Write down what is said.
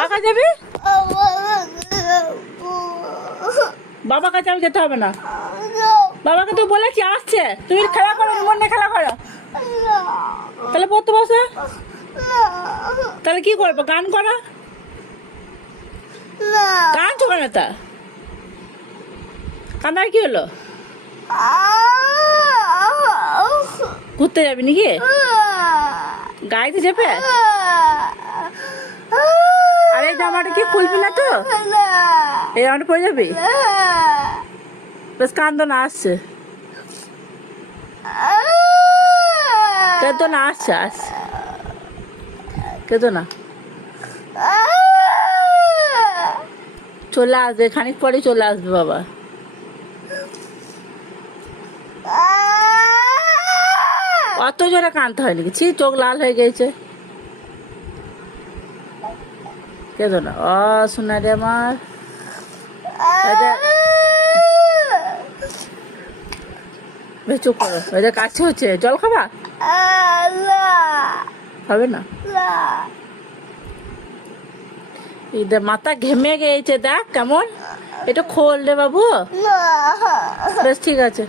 কাকা যাবি? বাবার কাছে আমি যেতে হবে না। বাবাকে তুই বলেছি আসছে, তুমি খেলা করো, রিমোট নিয়ে খেলা করো। তাহলে পড়তে বসে, তাহলে কি করবো? গান করা, গান চোখে না তা কান্দার কি হলো? ঘুরতে যাবি নাকি? গাড়িতে চেপে? আরে এই জামাটা কি খুলবি না তো? এই জামাটা পরে যাবি? বেশ কান্দো না, আসছে কেতো না, আসছে আসছে, কেতো না, চলে আসবে খানিক পরে, চলে আসবে বাবা। অত জোরে কাঁদতে হয় নাকি? ছি, চোখ লাল হয়ে গেছে। কেঁদো না, ও শোনা রে আমার। বেশ চুপ করো, ওদের কাছে হচ্ছে। জল খাবা? খাবে না? এদের মাথা ঘেমে গেছে, দেখ কেমন। এটা খোল রে বাবু। বেশ ঠিক আছে।